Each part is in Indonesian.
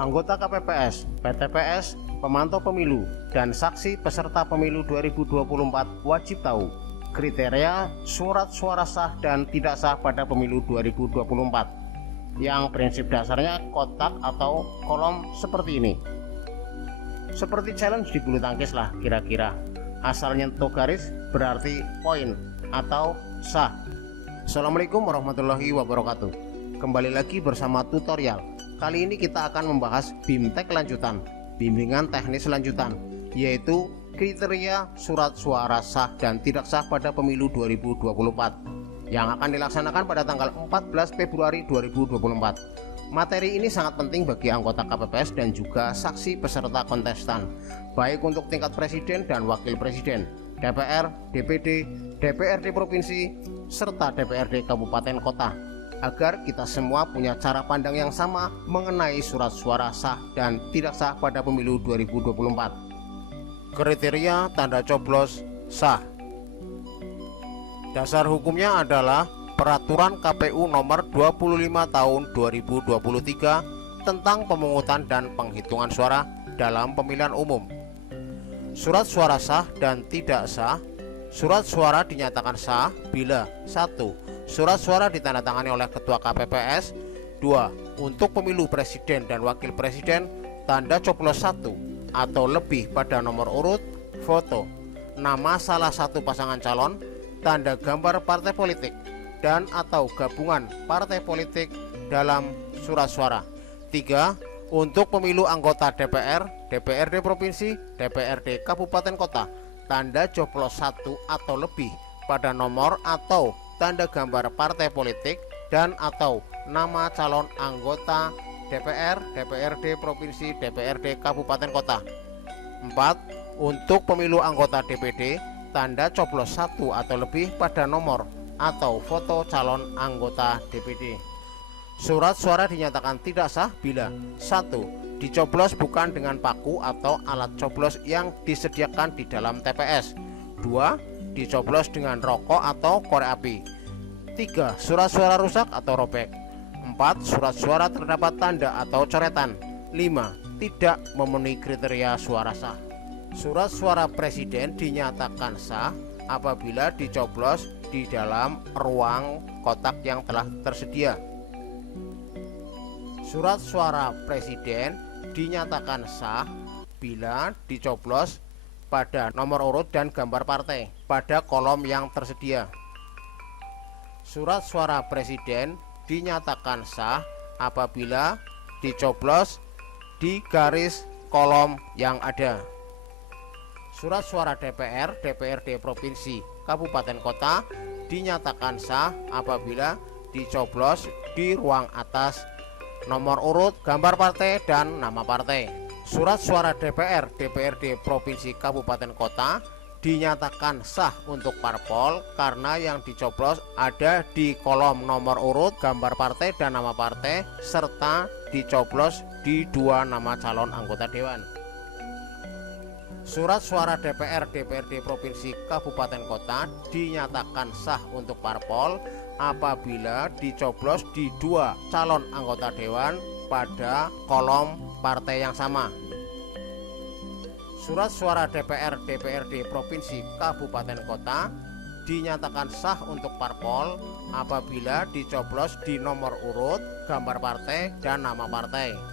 anggota KPPS, PTPS, pemantau pemilu, dan saksi peserta pemilu 2024 wajib tahu kriteria surat suara sah dan tidak sah pada pemilu 2024 yang prinsip dasarnya kotak atau kolom seperti ini. Seperti challenge di bulu tangkis lah kira-kira, asal nyentuh garis berarti poin atau sah. Assalamualaikum warahmatullahi wabarakatuh. Kembali lagi bersama tutorial. Kali ini kita akan membahas BIMTEK lanjutan, bimbingan teknis lanjutan, yaitu kriteria surat suara sah dan tidak sah pada pemilu 2024 yang akan dilaksanakan pada tanggal 14 Februari 2024. Materi ini sangat penting bagi anggota KPPS dan juga saksi peserta kontestan, baik untuk tingkat presiden dan wakil presiden, DPR, DPD, DPRD provinsi, serta DPRD kabupaten kota, agar kita semua punya cara pandang yang sama mengenai surat suara sah dan tidak sah pada pemilu 2024. Kriteria tanda coblos sah. Dasar hukumnya adalah Peraturan KPU nomor 25 tahun 2023 tentang pemungutan dan penghitungan suara dalam pemilihan umum. Surat suara sah dan tidak sah. Surat suara dinyatakan sah bila 1. Surat suara ditandatangani oleh Ketua KPPS. 2. Untuk pemilu presiden dan wakil presiden, tanda coblos 1 atau lebih pada nomor urut, foto, nama salah satu pasangan calon, tanda gambar partai politik dan atau gabungan partai politik dalam surat suara. 3. Untuk pemilu anggota DPR, DPRD provinsi, DPRD kabupaten kota, tanda coblos 1 atau lebih pada nomor atau tanda gambar partai politik dan atau nama calon anggota DPR, DPRD provinsi, DPRD kabupaten kota. 4. Untuk pemilu anggota DPD, tanda coblos 1 atau lebih pada nomor atau foto calon anggota DPD. Surat suara dinyatakan tidak sah bila 1. Dicoblos bukan dengan paku atau alat coblos yang disediakan di dalam TPS. 2. Dicoblos dengan rokok atau korek api. 3. Surat suara rusak atau robek. 4. Surat suara terdapat tanda atau coretan. 5. Tidak memenuhi kriteria suara sah. Surat suara presiden dinyatakan sah apabila dicoblos di dalam ruang kotak yang telah tersedia. Surat suara presiden dinyatakan sah bila dicoblos pada nomor urut dan gambar partai pada kolom yang tersedia. Surat suara presiden dinyatakan sah apabila dicoblos di garis kolom yang ada. Surat suara DPR, DPRD provinsi, kabupaten kota dinyatakan sah apabila dicoblos di ruang atas nomor urut, gambar partai dan nama partai. Surat suara DPR, DPRD provinsi, kabupaten kota dinyatakan sah untuk parpol karena yang dicoblos ada di kolom nomor urut, gambar partai dan nama partai, serta dicoblos di 2 nama calon anggota dewan. Surat suara DPR, DPRD provinsi, kabupaten kota dinyatakan sah untuk parpol apabila dicoblos di 2 calon anggota dewan pada kolom partai yang sama. Surat suara DPR, DPRD provinsi, kabupaten kota dinyatakan sah untuk parpol apabila dicoblos di nomor urut, gambar partai dan nama partai.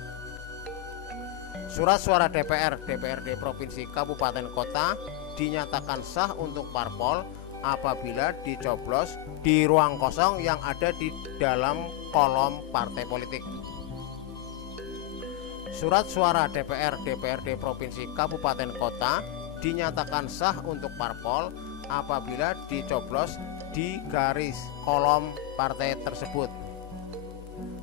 Surat suara DPR, DPRD provinsi, kabupaten kota dinyatakan sah untuk parpol apabila dicoblos di ruang kosong yang ada di dalam kolom partai politik. Surat suara DPR, DPRD provinsi, kabupaten kota dinyatakan sah untuk parpol apabila dicoblos di garis kolom partai tersebut.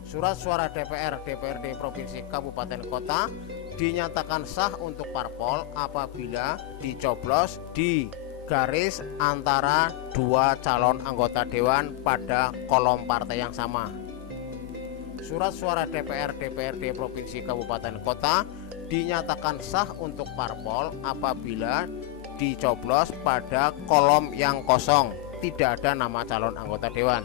Surat suara DPR, DPRD provinsi, kabupaten kota dinyatakan sah untuk parpol apabila dicoblos di garis antara 2 calon anggota dewan pada kolom partai yang sama. Surat suara DPR, DPRD provinsi, kabupaten kota dinyatakan sah untuk parpol apabila dicoblos pada kolom yang kosong, tidak ada nama calon anggota dewan.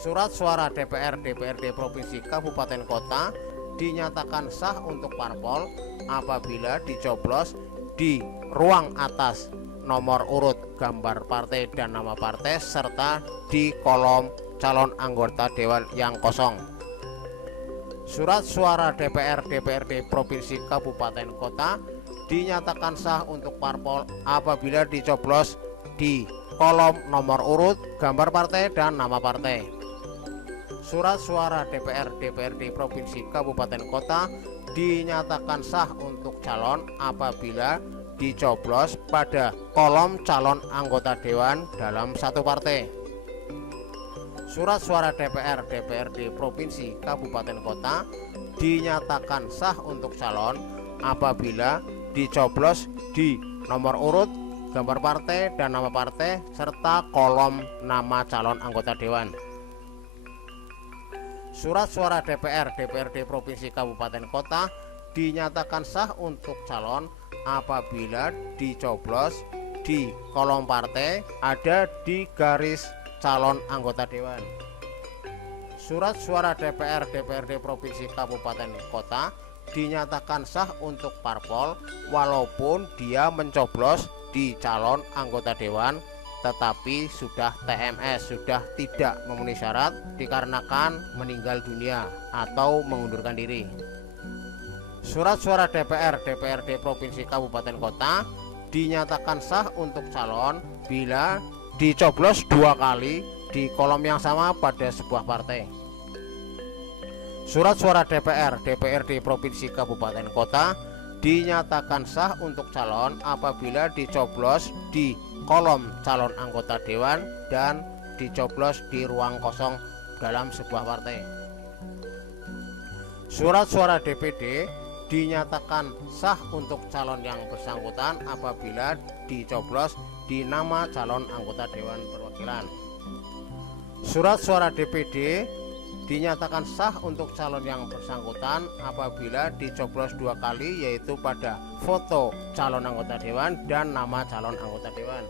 Surat suara DPR, DPRD provinsi, kabupaten kota dinyatakan sah untuk parpol apabila dicoblos di ruang atas nomor urut gambar partai dan nama partai serta di kolom calon anggota dewan yang kosong. Surat suara DPR DPRD provinsi kabupaten kota dinyatakan sah untuk parpol apabila dicoblos di kolom nomor urut gambar partai dan nama partai. Surat suara DPR DPRD provinsi kabupaten kota dinyatakan sah untuk calon apabila dicoblos pada kolom calon anggota dewan dalam satu partai. Surat suara DPR DPRD provinsi kabupaten kota dinyatakan sah untuk calon apabila dicoblos di nomor urut gambar partai dan nama partai serta kolom nama calon anggota dewan. Surat suara DPR DPRD provinsi kabupaten kota dinyatakan sah untuk calon apabila dicoblos di kolom partai ada di garis calon anggota dewan. Surat suara DPR DPRD provinsi kabupaten kota dinyatakan sah untuk parpol walaupun dia mencoblos di calon anggota dewan tetapi sudah TMS, sudah tidak memenuhi syarat dikarenakan meninggal dunia atau mengundurkan diri. Surat suara DPR DPRD provinsi kabupaten kota dinyatakan sah untuk calon bila dicoblos 2 kali di kolom yang sama pada sebuah partai. Surat suara DPR DPRD provinsi kabupaten kota dinyatakan sah untuk calon apabila dicoblos di kolom calon anggota dewan dan dicoblos di ruang kosong dalam sebuah partai. Surat suara DPD dinyatakan sah untuk calon yang bersangkutan apabila dicoblos di nama calon anggota dewan perwakilan. Surat suara DPD dinyatakan sah untuk calon yang bersangkutan apabila dicoblos 2 kali yaitu pada foto calon anggota dewan dan nama calon anggota dewan.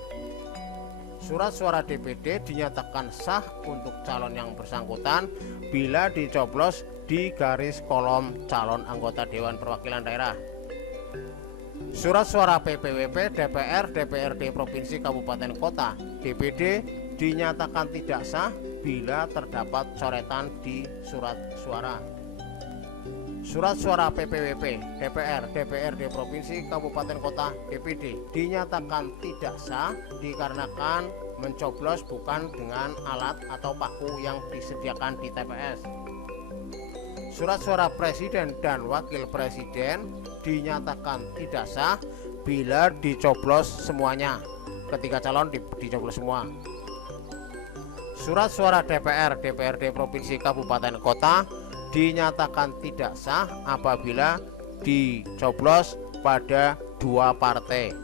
Surat suara DPD dinyatakan sah untuk calon yang bersangkutan bila dicoblos di garis kolom calon anggota dewan perwakilan daerah. Surat suara PPWP DPR DPRD provinsi kabupaten kota DPD dinyatakan tidak sah bila terdapat coretan di surat suara. Surat suara PPWP DPR DPRD provinsi kabupaten kota DPD dinyatakan tidak sah dikarenakan mencoblos bukan dengan alat atau paku yang disediakan di TPS. Surat suara presiden dan wakil presiden dinyatakan tidak sah bila dicoblos semuanya, ketika calon dicoblos semua. Surat suara DPR DPRD provinsi kabupaten kota dinyatakan tidak sah apabila dicoblos pada 2 partai,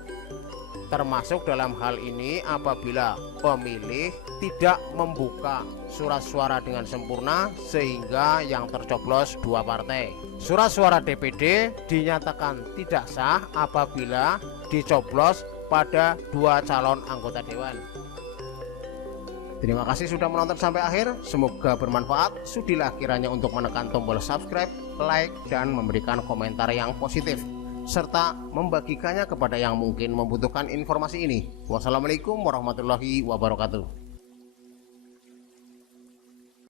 termasuk dalam hal ini apabila pemilih tidak membuka surat suara dengan sempurna sehingga yang tercoblos 2 partai. Surat suara DPD dinyatakan tidak sah apabila dicoblos pada 2 calon anggota dewan. Terima kasih sudah menonton sampai akhir, semoga bermanfaat. Sudilah kiranya untuk menekan tombol subscribe, like, dan memberikan komentar yang positif serta membagikannya kepada yang mungkin membutuhkan informasi ini. Wassalamualaikum warahmatullahi wabarakatuh.